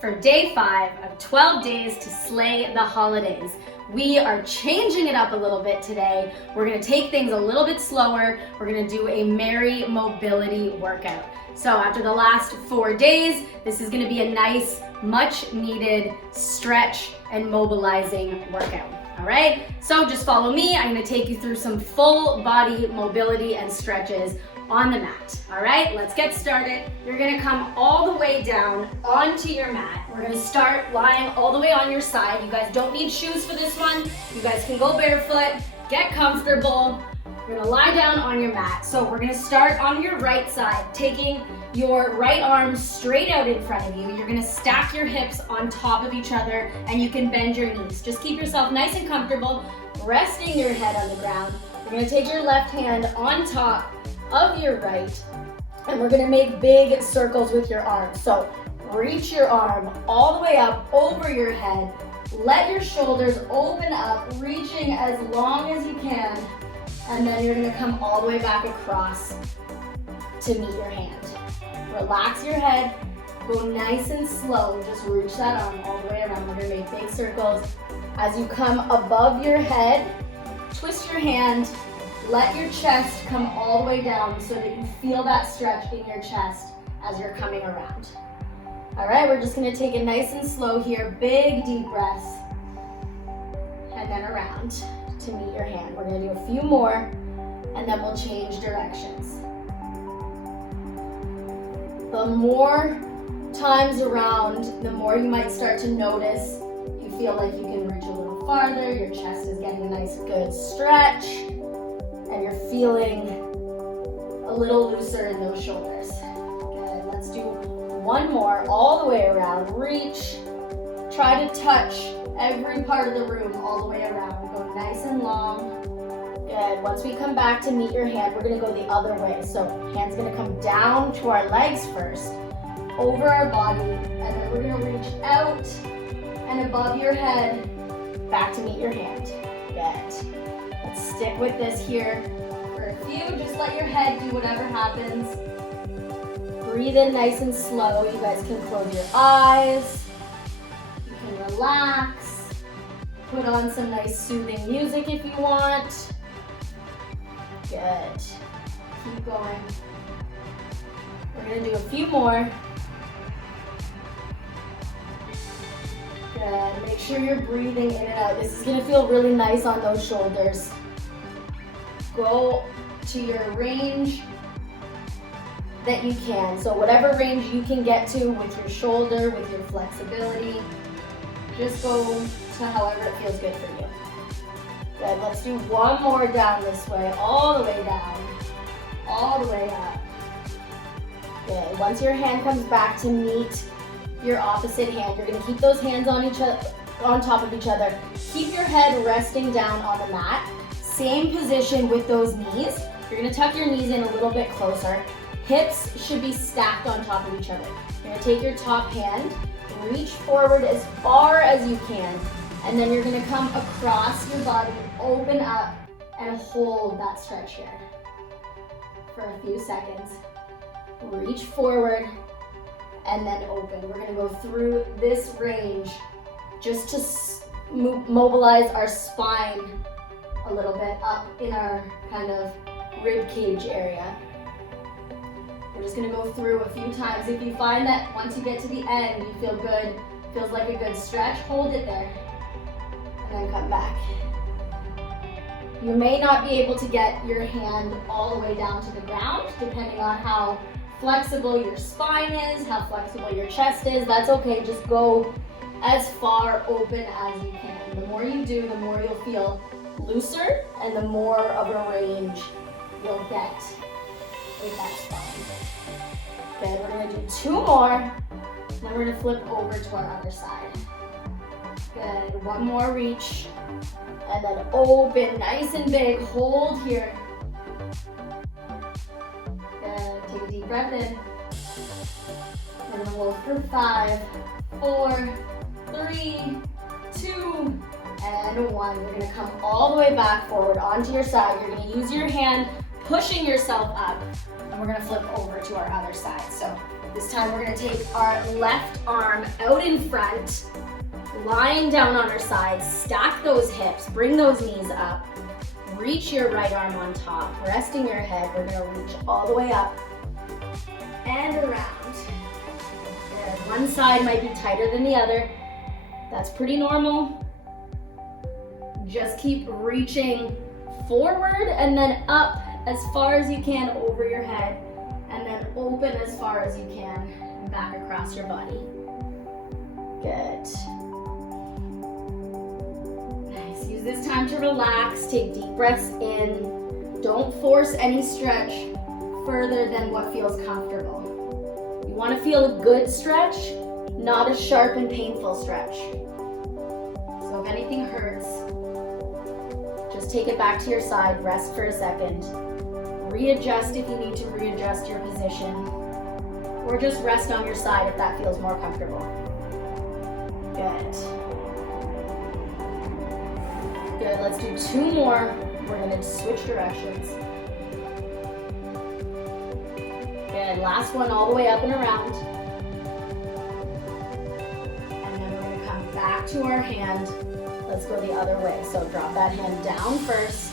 for day 5 of 12 days to slay the holidays. We are changing it up a little bit today. We're gonna take things a little bit slower. We're gonna do a merry mobility workout. So after the last 4 days, this is gonna be a nice, much needed stretch and mobilizing workout. All right, so just follow me. I'm gonna take you through some full body mobility and stretches on the mat. All right, let's get started. You're gonna come all the way down onto your mat. We're gonna start lying all the way on your side. You guys don't need shoes for this one. You guys can go barefoot, get comfortable. You're gonna lie down on your mat. So we're gonna start on your right side, taking your right arm straight out in front of you. You're gonna stack your hips on top of each other and you can bend your knees. Just keep yourself nice and comfortable, resting your head on the ground. You're gonna take your left hand on top of your right, and we're gonna make big circles with your arms. So reach your arm all the way up over your head. Let your shoulders open up, reaching as long as you can, and then you're gonna come all the way back across to meet your hand. Relax your head, go nice and slow, just reach that arm all the way around. We're gonna make big circles. As you come above your head, twist your hand, let your chest come all the way down so that you feel that stretch in your chest as you're coming around. All right, we're just gonna take it nice and slow here. Big deep breaths. And then around to meet your hand. We're gonna do a few more and then we'll change directions. The more times around, the more you might start to notice you feel like you can reach a little farther, your chest is getting a nice good stretch, and you're feeling a little looser in those shoulders. Good, let's do one more all the way around. Reach, try to touch every part of the room all the way around. Go nice and long. Good, once we come back to meet your hand, we're gonna go the other way. So hand's gonna come down to our legs first, over our body, and then we're gonna reach out and above your head, back to meet your hand. Good. Let's stick with this here for a few. Just let your head do whatever happens. Breathe in nice and slow. You guys can close your eyes. You can relax. Put on some nice soothing music if you want. Good. Keep going. We're gonna do a few more. Good. Make sure you're breathing in and out. This is gonna feel really nice on those shoulders. Go to your range that you can. So whatever range you can get to with your shoulder, with your flexibility, just go to however it feels good for you. Good, let's do one more down this way, all the way down, all the way up. Good, once your hand comes back to meet your opposite hand, you're gonna keep those hands on top of each other. Keep your head resting down on the mat. Same position with those knees. You're gonna tuck your knees in a little bit closer. Hips should be stacked on top of each other. You're gonna take your top hand, reach forward as far as you can, and then you're gonna come across your body, open up, and hold that stretch here for a few seconds. Reach forward, and then open. We're gonna go through this range just to mobilize our spine a little bit up in our kind of rib cage area. We're just gonna go through a few times. If you find that once you get to the end, you feel good, feels like a good stretch, hold it there, and then come back. You may not be able to get your hand all the way down to the ground, depending on how flexible your spine is, how flexible your chest is. That's okay, just go as far open as you can. The more you do, the more you'll feel looser and the more of a range you'll get with that spine. Good, we're gonna do 2 more, then we're gonna flip over to our other side. Good, 1 more reach, and then open, nice and big, hold here. Good, take a deep breath in. We're gonna hold for 5, 4, 3, 2, and 1. You're gonna come all the way back forward onto your side. You're gonna use your hand pushing yourself up. And we're gonna flip over to our other side. So this time we're gonna take our left arm out in front, lying down on our side, stack those hips, bring those knees up, reach your right arm on top, resting your head. We're gonna reach all the way up and around. Good. One side might be tighter than the other. That's pretty normal. Just keep reaching forward and then up as far as you can over your head, and then open as far as you can and back across your body. Good. Nice. Use this time to relax. Take deep breaths in. Don't force any stretch further than what feels comfortable. You want to feel a good stretch, not a sharp and painful stretch. So if anything hurts, just take it back to your side, rest for a second. Readjust if you need to readjust your position, or just rest on your side if that feels more comfortable. Good. Good, let's do 2 more. We're gonna switch directions. Good, last one all the way up and around. And then we're gonna come back to our hand. Let's go the other way. So drop that hand down first,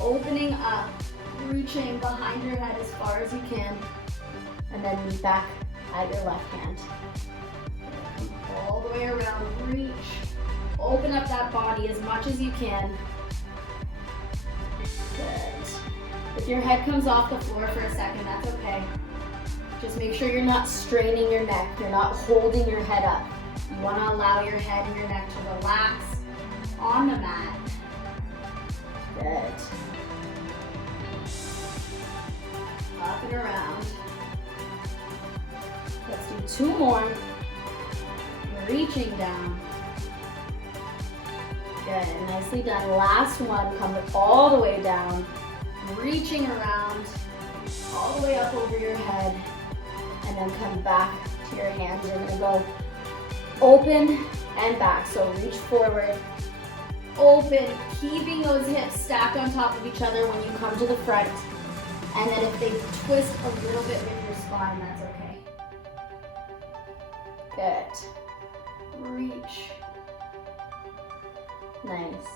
opening up, reaching behind your head as far as you can, and then meet back at your left hand. Come all the way around, reach, open up that body as much as you can. Good. If your head comes off the floor for a second, that's okay. Just make sure you're not straining your neck, you're not holding your head up. You want to allow your head and your neck to relax on the mat. Good. Up and around. Let's do 2 more. Reaching down. Good, nicely done. Last one, come all the way down. Reaching around, all the way up over your head. And then come back to your hands. You're gonna go open and back. So reach forward, open, keeping those hips stacked on top of each other when you come to the front. And then if they twist a little bit with your spine, that's okay. Good. Reach. Nice.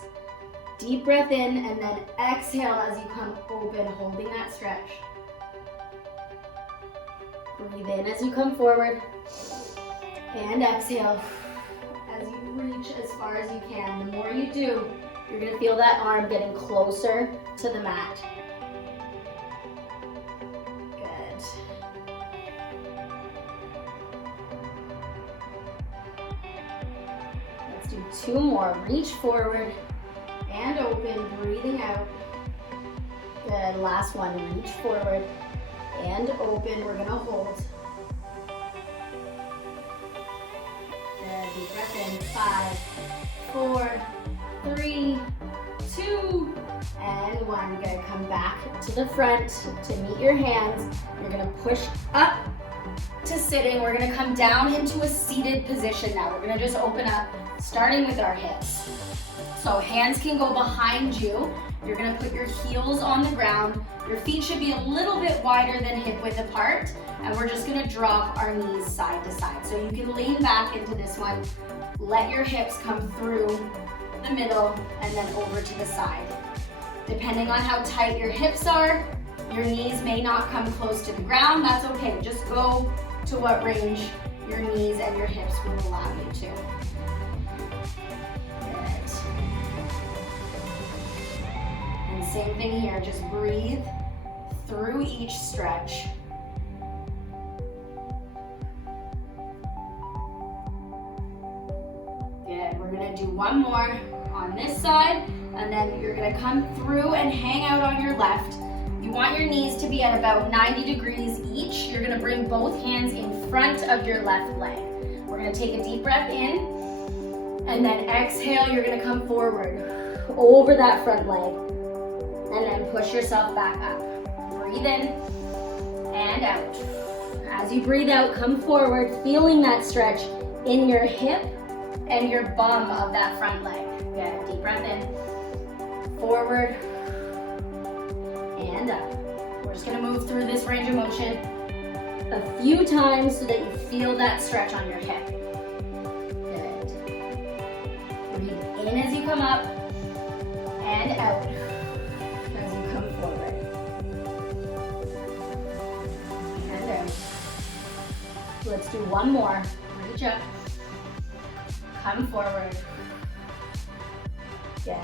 Deep breath in and then exhale as you come open, holding that stretch. Breathe in as you come forward. And exhale as you reach as far as you can. The more you do, you're going to feel that arm getting closer to the mat. Do 2 more. Reach forward and open, breathing out. Good. Last one. Reach forward and open. We're gonna hold. Good. Deep breath in. 5, 4, 3, 2, and 1. Good. Come back to the front to meet your hands. You're gonna push up to sitting. We're gonna come down into a seated position now. We're gonna just open up, starting with our hips. So hands can go behind you. You're gonna put your heels on the ground. Your feet should be a little bit wider than hip width apart. And we're just gonna drop our knees side to side. So you can lean back into this one. Let your hips come through the middle and then over to the side. Depending on how tight your hips are, your knees may not come close to the ground. That's okay. Just go to what range your knees and your hips will allow you to. Good. And same thing here. Just breathe through each stretch. Good. We're going to do 1 more on this side, and then you're going to come through and hang out on your left. You want your knees to be at about 90 degrees each. You're gonna bring both hands in front of your left leg. We're gonna take a deep breath in, and then exhale, you're gonna come forward over that front leg, and then push yourself back up. Breathe in and out. As you breathe out, come forward, feeling that stretch in your hip and your bum of that front leg. Good, deep breath in, forward, and up. We're just gonna move through this range of motion a few times so that you feel that stretch on your hip. Good. Breathe in as you come up and out as you come forward. And out. Let's do one more. Reach up. Come forward. Good.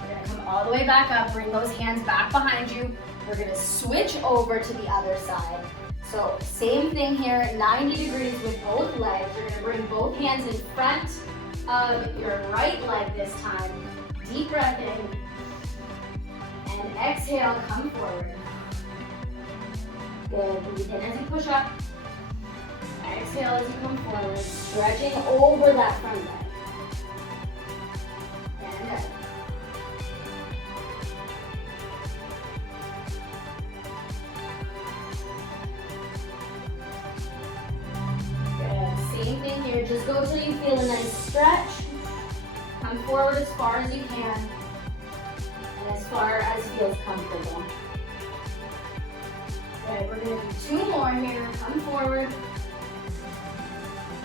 We're gonna come all the way back up, bring those hands back behind you. We're gonna switch over to the other side. So same thing here, 90 degrees with both legs. You're gonna bring both hands in front of your right leg this time. Deep breath in. And exhale, come forward. Good, breathe in as you push up. Exhale as you come forward, stretching over that front leg. And out. Good, same thing here, just go till you feel a nice stretch. Come forward as far as you can, and as far as feels comfortable. Good, we're gonna do two more here, come forward.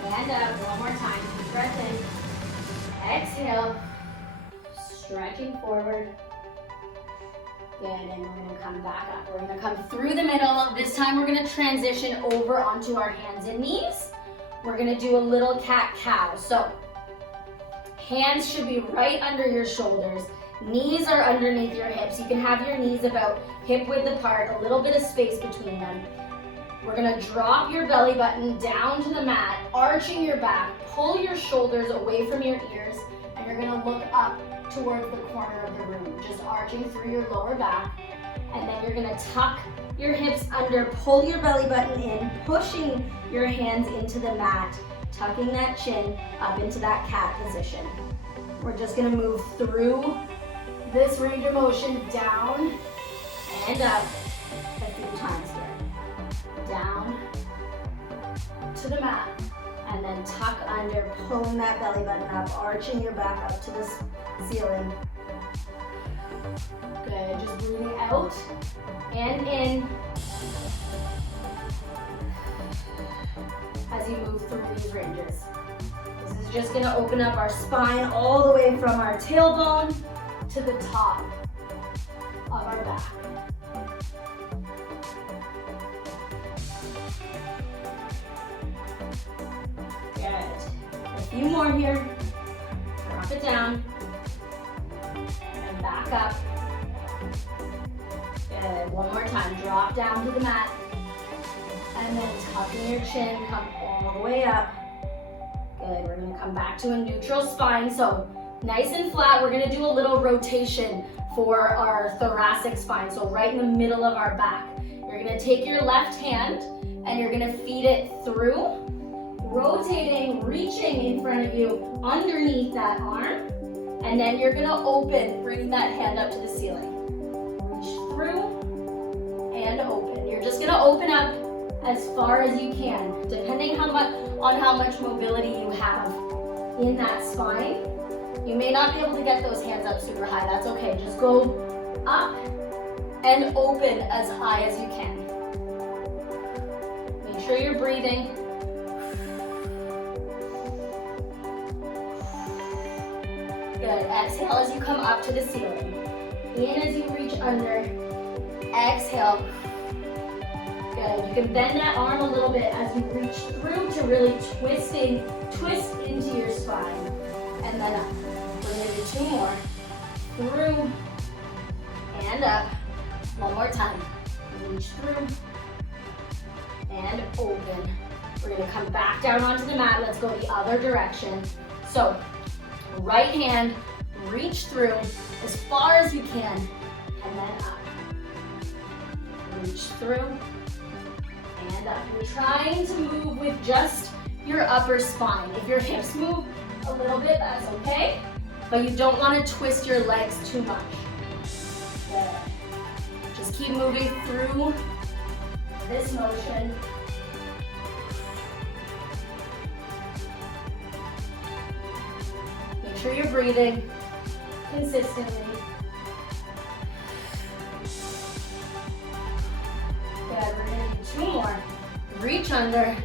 And up, one more time, deep breath in. Exhale, stretching forward. Good, and we're gonna come back up. We're gonna come through the middle. This time we're gonna transition over onto our hands and knees. We're gonna do a little cat-cow. So, hands should be right under your shoulders. Knees are underneath your hips. You can have your knees about hip width apart, a little bit of space between them. We're gonna drop your belly button down to the mat, arching your back, pull your shoulders away from your ears, and you're gonna look up towards the corner of the room, just arching through your lower back. And then you're gonna tuck your hips under, pull your belly button in, pushing your hands into the mat, tucking that chin up into that cat position. We're just gonna move through this range of motion down and up a few times here. Down to the mat, and then tuck under, pulling that belly button up, arching your back up to the ceiling. Good, just breathing out and in as you move through these ranges. This is just gonna open up our spine all the way from our tailbone to the top of our back. Good. A few more here. Drop it down. And back up. Good. One more time. Drop down to the mat. And then tucking your chin, come all the way up. Good. We're going to come back to a neutral spine. So nice and flat. We're going to do a little rotation for our thoracic spine. So right in the middle of our back. You're going to take your left hand and you're going to feed it through, rotating, reaching in front of you underneath that arm. And then you're going to open, bring that hand up to the ceiling. Reach through and open. You're just going to open up as far as you can, depending on how much mobility you have in that spine. You may not be able to get those hands up super high. That's okay. Just go up and open as high as you can. Make sure you're breathing. Good. Exhale as you come up to the ceiling. In as you reach under. Exhale. Good. You can bend that arm a little bit as you reach through to really twist into your spine. And then up. We're going to do two more. Through and up. One more time. Reach through and open. We're going to come back down onto the mat. Let's go the other direction. So, right hand, reach through as far as you can, and then up. Reach through and up. You're trying to move with just your upper spine. If your hips move a little bit, that's okay, but you don't want to twist your legs too much. Good. Just keep moving through this motion. Make sure you're breathing consistently. reach under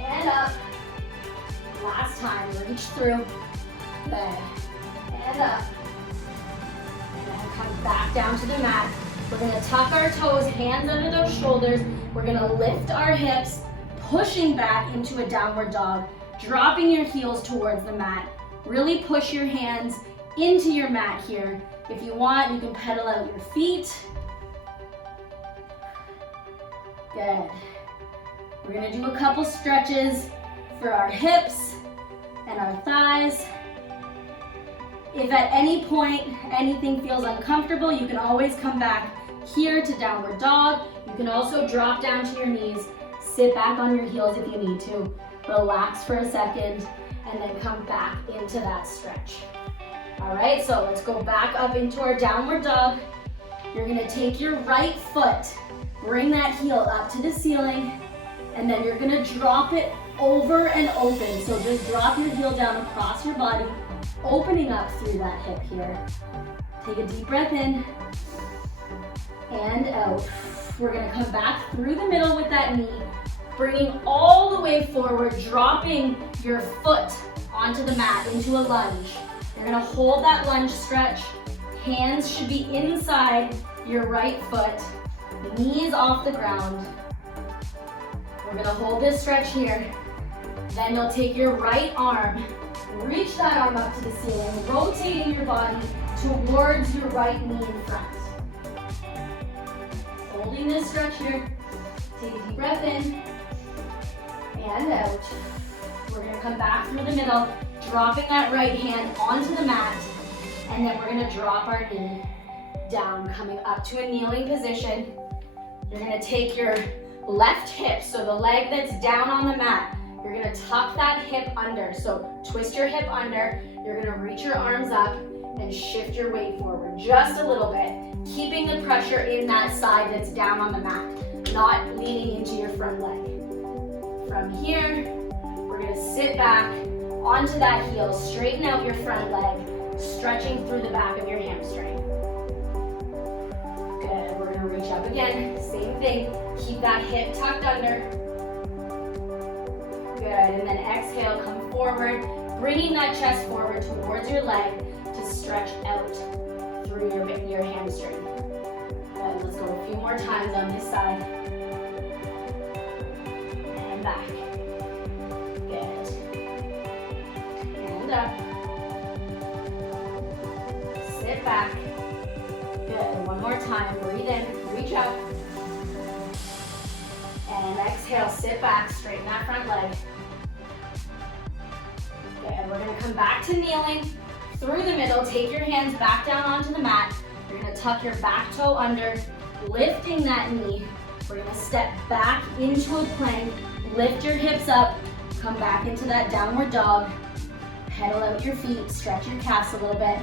and up. Last time, reach through. Good. And up. And then come back down to the mat. We're gonna tuck our toes, hands under those shoulders. We're gonna lift our hips, pushing back into a downward dog, dropping your heels towards the mat. Really push your hands into your mat here. If you want, you can pedal out your feet. Good. We're gonna do a couple stretches for our hips and our thighs. If at any point anything feels uncomfortable, you can always come back here to downward dog. You can also drop down to your knees, sit back on your heels if you need to. Relax for a second, and then come back into that stretch. All right, so let's go back up into our downward dog. You're gonna take your right foot, bring that heel up to the ceiling, and then you're gonna drop it over and open. So just drop your heel down across your body, opening up through that hip here. Take a deep breath in and out. We're gonna come back through the middle with that knee, bringing all the way forward, dropping your foot onto the mat into a lunge. You're gonna hold that lunge stretch. Hands should be inside your right foot, knees off the ground. We're gonna hold this stretch here. Then you'll take your right arm, reach that arm up to the ceiling, rotating your body towards your right knee in front. Holding this stretch here. Take a deep breath in and out. We're gonna come back through the middle, dropping that right hand onto the mat, and then we're gonna drop our knee down, coming up to a kneeling position. You're gonna take your left hip, so the leg that's down on the mat, you're gonna tuck that hip under. So twist your hip under, you're gonna reach your arms up and shift your weight forward just a little bit, keeping the pressure in that side that's down on the mat, not leaning into your front leg. From here, we're gonna sit back onto that heel, straighten out your front leg, stretching through the back of your hamstring. Good, we're gonna reach up again, same thing, keep that hip tucked under. Good, and then exhale, come forward, bringing that chest forward towards your leg to stretch out through your hamstring. Good, let's go a few more times on this side. And back. Good. And up. Sit back. Good, one more time, breathe in, reach up. And exhale, sit back, straighten that front leg. Good, we're gonna come back to kneeling, through the middle, take your hands back down onto the mat. You're gonna tuck your back toe under, lifting that knee. We're gonna step back into a plank, lift your hips up, come back into that downward dog, pedal out your feet, stretch your calves a little bit.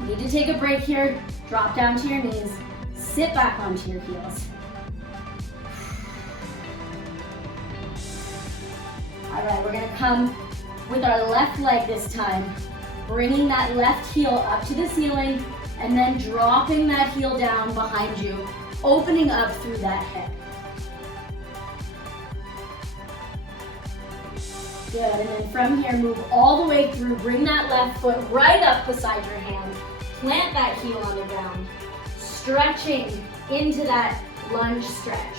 You need to take a break here, drop down to your knees, sit back onto your heels. All right, we're gonna come with our left leg this time, bringing that left heel up to the ceiling and then dropping that heel down behind you, opening up through that hip. Good, and then from here, move all the way through, bring that left foot right up beside your hand, plant that heel on the ground, stretching into that lunge stretch.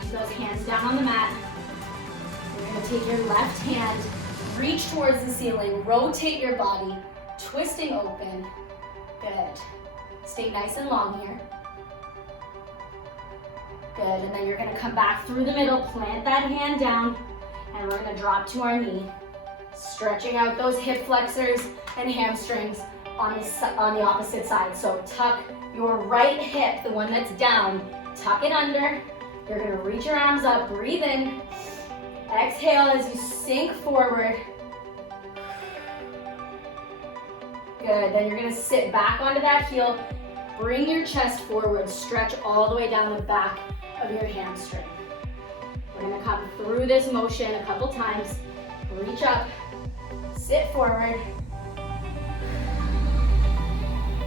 Keep those hands down on the mat. You're gonna take your left hand, reach towards the ceiling, rotate your body, twisting open. Good. Stay nice and long here. Good, and then you're gonna come back through the middle, plant that hand down, and we're gonna drop to our knee, stretching out those hip flexors and hamstrings on the opposite side. So tuck your right hip, the one that's down, tuck it under. You're gonna reach your arms up, breathe in. Exhale as you sink forward. Good, then you're gonna sit back onto that heel, bring your chest forward, stretch all the way down the back of your hamstring. We're gonna come through this motion a couple times. Reach up, sit forward.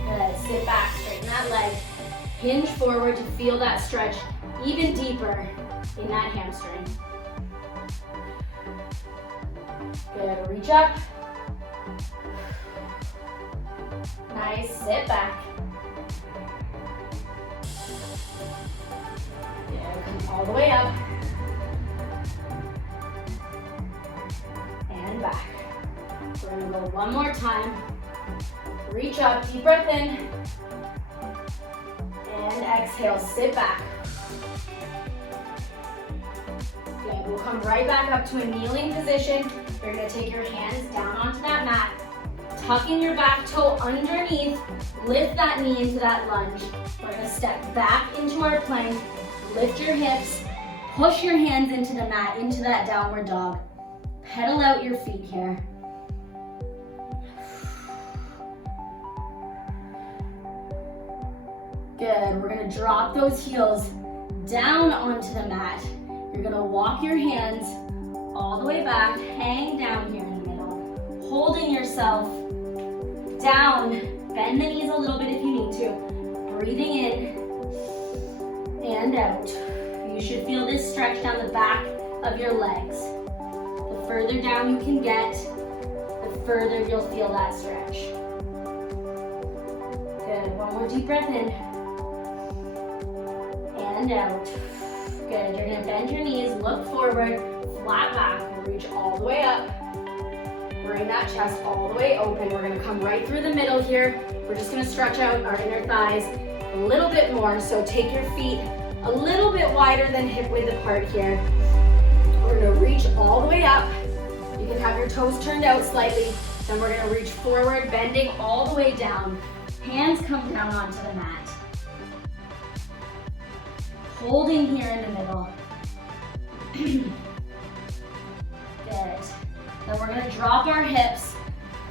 Good, sit back, straighten that leg. Hinge forward to feel that stretch even deeper. in that hamstring. Good, reach up. Nice, sit back. Good, come all the way up. And back. We're gonna go one more time. Reach up, deep breath in. And exhale, sit back. Good, we'll come right back up to a kneeling position. You're gonna take your hands down onto that mat. Tucking your back toe underneath, lift that knee into that lunge. We're gonna step back into our plank, lift your hips, push your hands into the mat, into that downward dog. Pedal out your feet here. Good, we're gonna drop those heels down onto the mat. You're gonna walk your hands all the way back, hang down here in the middle, holding yourself down. Bend the knees a little bit if you need to. Breathing in and out. You should feel this stretch down the back of your legs. The further down you can get, the further you'll feel that stretch. Good, one more deep breath in. And out. Good, you're gonna bend your knees, look forward, flat back, and reach all the way up. Bring that chest all the way open. We're gonna come right through the middle here. We're just gonna stretch out our inner thighs a little bit more. So take your feet a little bit wider than hip width apart here. We're gonna reach all the way up. You can have your toes turned out slightly. Then we're gonna reach forward, bending all the way down. Hands come down onto the mat. Holding here in the middle. Good. Then we're gonna drop our hips,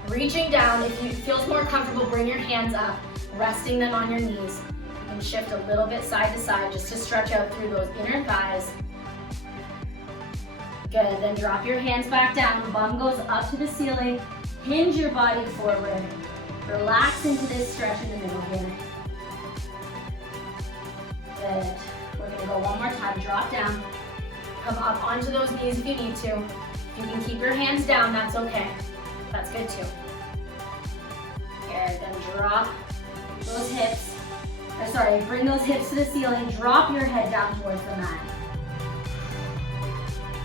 reaching down. If it feels more comfortable, bring your hands up, resting them on your knees. You can shift a little bit side to side just to stretch out through those inner thighs. Good, then drop your hands back down, bum goes up to the ceiling, hinge your body forward. Relax into this stretch in the middle here. Good. We're gonna go one more time, drop down. Come up onto those knees if you need to. You can keep your hands down, that's okay. That's good too. Good, then drop those hips. Bring those hips to the ceiling, drop your head down towards the mat.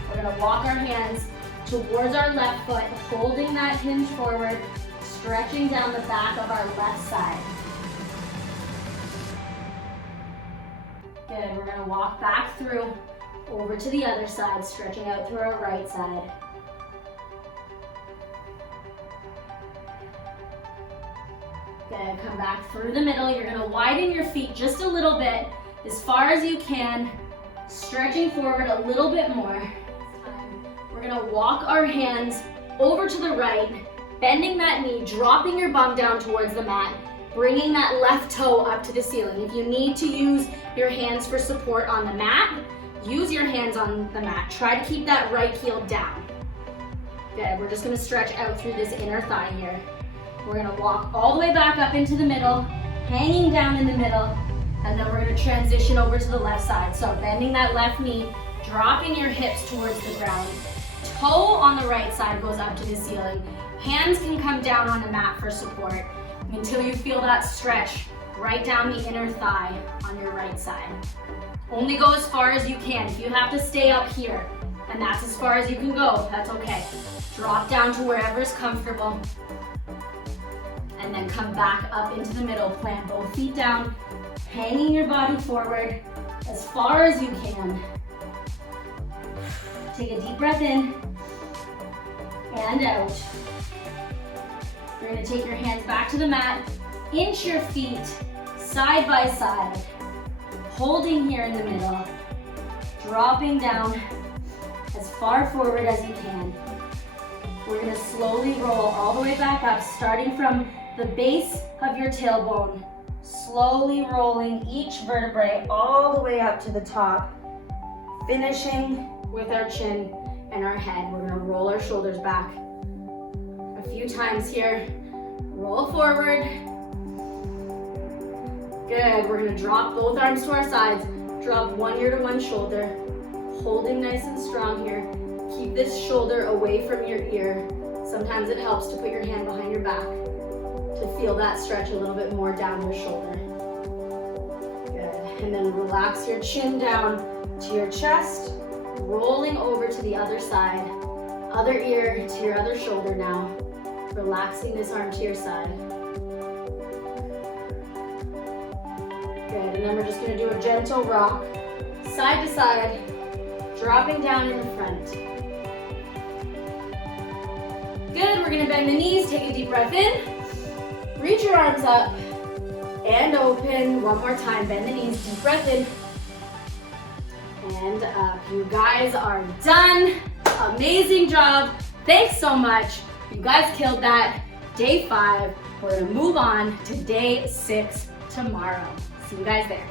We're gonna walk our hands towards our left foot, holding that hinge forward, stretching down the back of our left side. Good, we're gonna walk back through, over to the other side, stretching out through our right side. Good, come back through the middle. You're gonna widen your feet just a little bit, as far as you can, stretching forward a little bit more. We're gonna walk our hands over to the right, bending that knee, dropping your bum down towards the mat, bringing that left toe up to the ceiling. If you need to use your hands for support on the mat, use your hands on the mat. Try to keep that right heel down. Good, we're just gonna stretch out through this inner thigh here. We're gonna walk all the way back up into the middle, hanging down in the middle, and then we're gonna transition over to the left side. So bending that left knee, dropping your hips towards the ground. Toe on the right side goes up to the ceiling. Hands can come down on the mat for support until you feel that stretch right down the inner thigh on your right side. Only go as far as you can. If you have to stay up here, and that's as far as you can go, that's okay. Drop down to wherever is comfortable. And then come back up into the middle. Plant both feet down, hanging your body forward as far as you can. Take a deep breath in and out. You're gonna take your hands back to the mat, inch your feet side by side, holding here in the middle, dropping down as far forward as you can. We're gonna slowly roll all the way back up, starting from the base of your tailbone, slowly rolling each vertebrae all the way up to the top, finishing with our chin and our head. We're gonna roll our shoulders back a few times here. Roll forward. Good, we're gonna drop both arms to our sides. Drop one ear to one shoulder. holding nice and strong here. Keep this shoulder away from your ear. Sometimes it helps to put your hand behind your back to feel that stretch a little bit more down your shoulder. Good. And then relax your chin down to your chest, rolling over to the other side. Other ear to your other shoulder now. Relaxing this arm to your side. Good, and then we're just gonna do a gentle rock, side to side, dropping down in the front. Good, we're gonna bend the knees, take a deep breath in, reach your arms up, and open. One more time, bend the knees, deep breath in, and up. You guys are done. Amazing job. Thanks so much. You guys killed that. Day 5. We're gonna move on to day 6 tomorrow. See you guys there.